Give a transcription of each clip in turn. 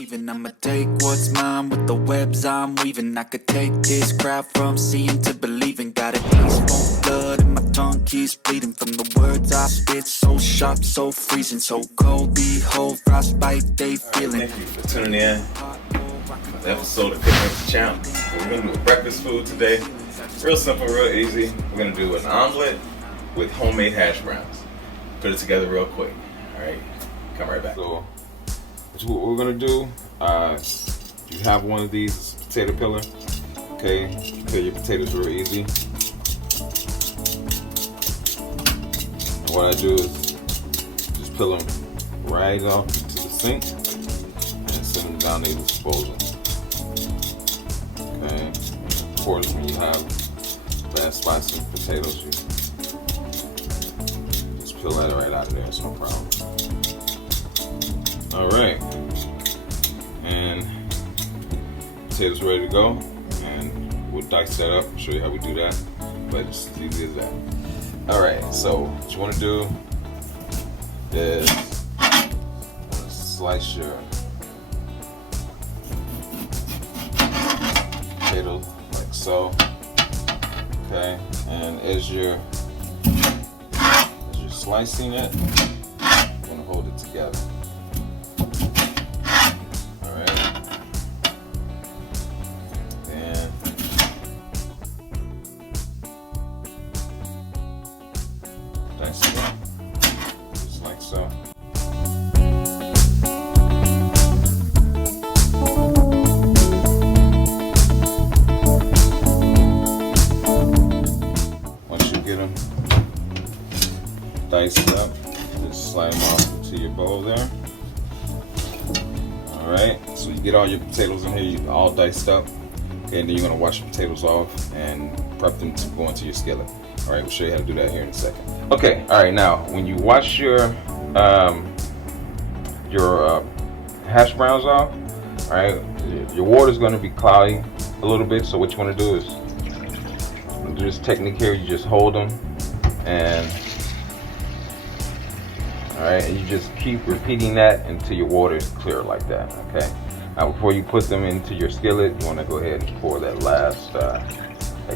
deceiving. I'ma take what's mine with the webs I'm weaving. I could take this crowd from seeing to believing. Got a peaceful blood and my tongue keeps bleeding from the words I spit. So sharp, so freezing, so cold. Behold, frostbite they feeling. Thank you for tuning in. The episode of Cooking with the Champ. We're gonna do a breakfast food today. Real simple, real easy. We're gonna do an omelet with homemade hash browns. Put it together real quick. All right, come right back. So, what we're gonna do, you have one of these potato peeler. Okay, peel your potatoes real easy. And what I do is just peel them right off into the sink and send them down to the disposal. Okay, of course, when you have bad spicy potatoes, you just peel that right out of there. It's no problem. All right, and potatoes ready to go, and we'll dice that up. Show you how we do that, but it's as easy as that. All right, so what you want to do is slice your potato like so. Okay, and as you're slicing it, you want to hold it together. Dice it up, just like so. Once you get them diced up, just slide them off into your bowl there. Alright, so you get all your potatoes in here, all diced up. Okay, and then you're going to wash your potatoes off and prep them to go into your skillet. Alright, we'll show you how to do that here in a second. Okay, alright, now when you wash your hash browns off, alright, your water is going to be cloudy a little bit, so what you want to do is do this technique here. You just hold them and alright, and you just keep repeating that until your water is clear like that. Okay, now before you put them into your skillet, you want to go ahead and pour that last that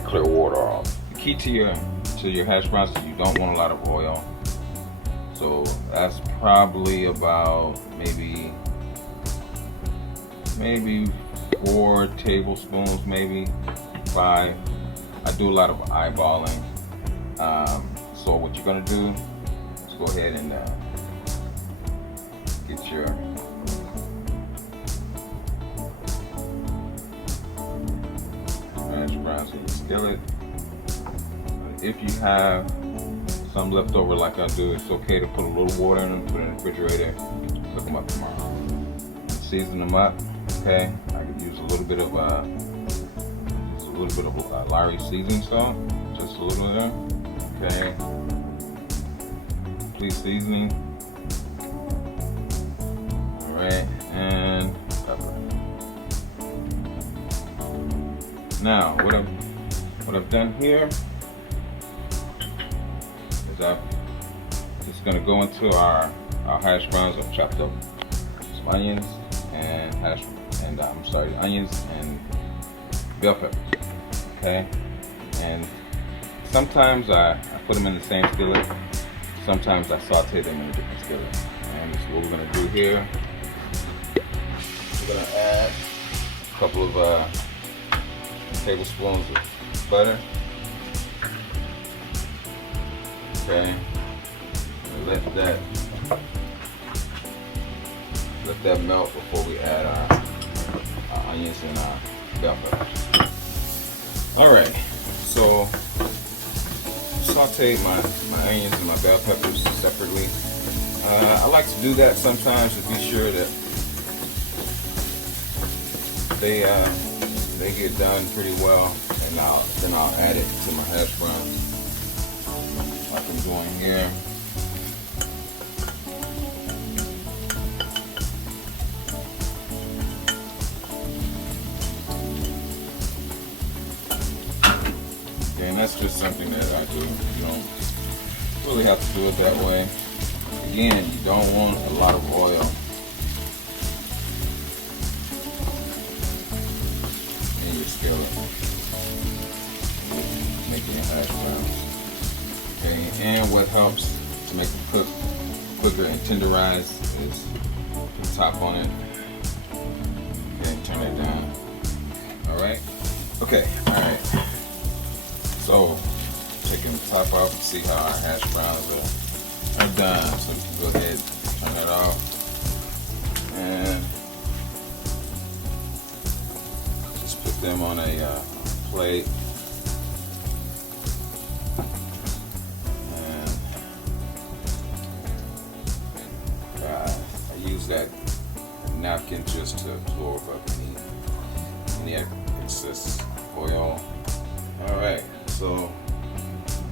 clear water off. The key to your hash browns is you don't want a lot of oil, so that's probably about maybe 4 tablespoons, maybe 5. I do a lot of eyeballing, so what you're gonna do is go ahead and get your hash browns in your skillet. If you have some left over like I do, it's okay to put a little water in them, put it in the refrigerator, cook them up tomorrow. Season them up, okay? I could use a little bit of Lowry seasoning salt, just a little there, okay? Complete seasoning. All right, and pepper. Now, what I've done here is I'm just gonna go into our hash browns. I've chopped up some onions and onions and bell peppers. Okay, and sometimes I put them in the same skillet. Sometimes I saute them in a different skillet. And this is what we're gonna do here. We're gonna add a couple of tablespoons of butter. Okay, let that melt before we add our onions and our bell peppers. All right, so saute my onions and my bell peppers separately. I like to do that sometimes to be sure that they get done pretty well, and then I'll add it to my hash browns like I'm doing here. And that's just something that I do. You don't really have to do it that way. Again, you don't want a lot of oil. what helps to make it cook quicker and tenderize is the top on it. Okay, turn that down. Alright. Okay, alright. So, taking the top off and see how our hash browns are done. So we can go ahead and turn that off. And just put them on a plate. And I use that napkin just to absorb up any excess oil. Alright, so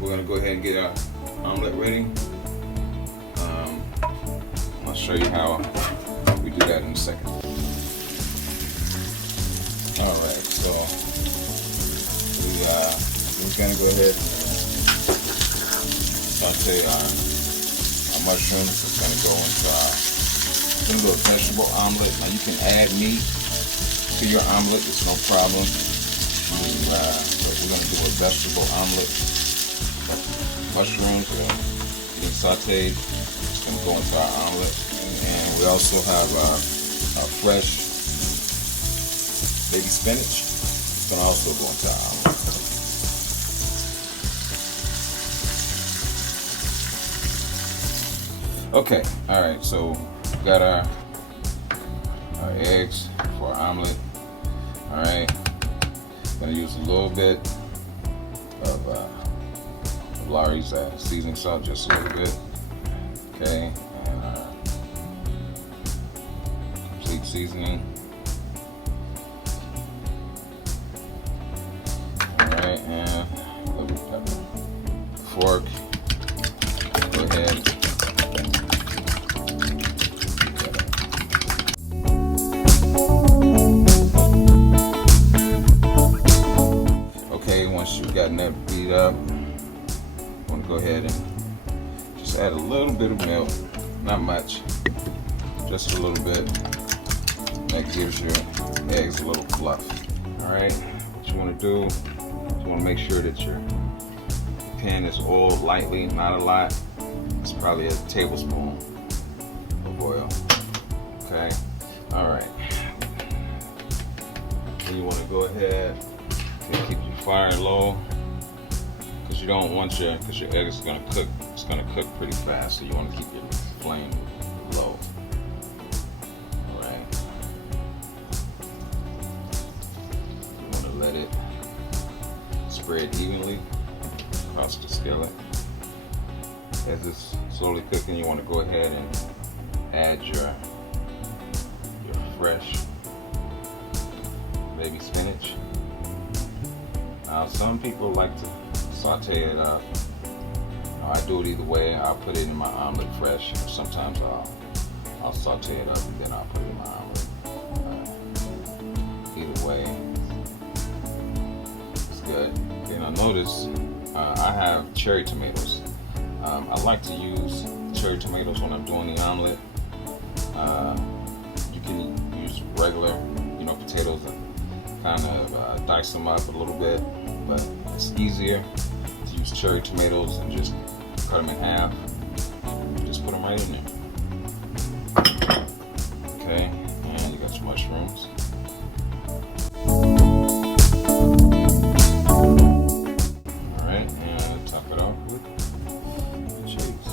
we're gonna go ahead and get our omelet ready. I'll show you how we do that in a second. Alright, so we're gonna go ahead and saute our mushrooms. It's gonna go into a vegetable omelet. Now you can add meat to your omelet, it's no problem. But we're gonna do a vegetable omelet. Mushrooms are getting sauteed. It's gonna go into our omelet. And we also have our fresh baby spinach. It's gonna also go into our omelet. Okay, alright, so we got our eggs for our omelet. Alright, gonna use a little bit of Lawry's seasoning salt, just a little bit. Okay, and complete seasoning. Alright, and a little pepper. Fork. Go ahead. Once you've gotten that beat up, I'm going to go ahead and just add a little bit of milk, not much, just a little bit. That gives your eggs a little fluff. Alright, what you want to do is you want to make sure that your pan is oiled lightly, not a lot. It's probably a tablespoon of oil. Okay, alright. Then you want to go ahead and keep your fire low, because you don't want because your egg is going to cook. It's going to cook pretty fast, so you want to keep your flame low. Alright. You want to let it spread evenly across the skillet. As it's slowly cooking, you want to go ahead and add your fresh baby spinach. Now, some people like to saute it up. I do it either way. I'll put it in my omelet fresh. Sometimes I'll saute it up and then I'll put it in my omelet. Either way, it's good. Then I notice I have cherry tomatoes. I like to use cherry tomatoes when I'm doing the omelet. You can use regular, potatoes and kind of dice them up a little bit, but it's easier to use cherry tomatoes and just cut them in half. Just put them right in there. Okay, and you got your mushrooms. Alright, and top it off with cheese.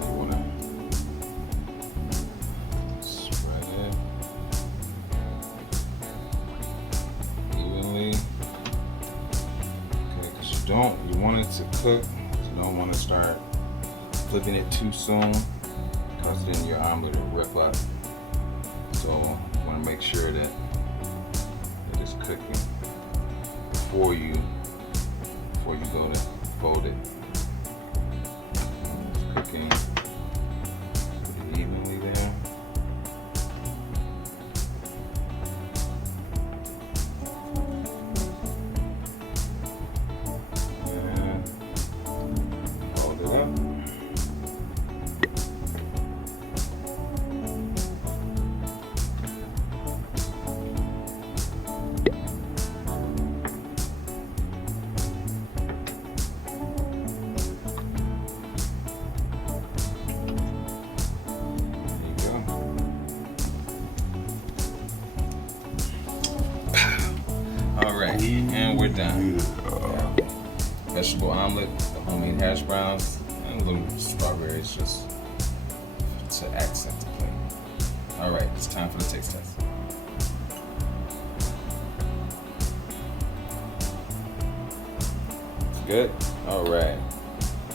You want to spread it evenly. Okay, because you want it to cook. You don't want to start flipping it too soon, because then your omelet will rip up. So you want to make sure that it is cooking before you go to fold it. It's cooking pretty evenly there. And fold it up. it down. Vegetable omelet, the homemade hash browns, and a little strawberries just to accent the plate. All right, it's time for the taste test. It's good? All right.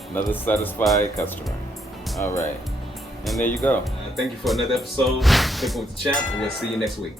Another satisfied customer. All right. And there you go. Thank you for another episode. Cooking with the Champ, and we'll see you next week.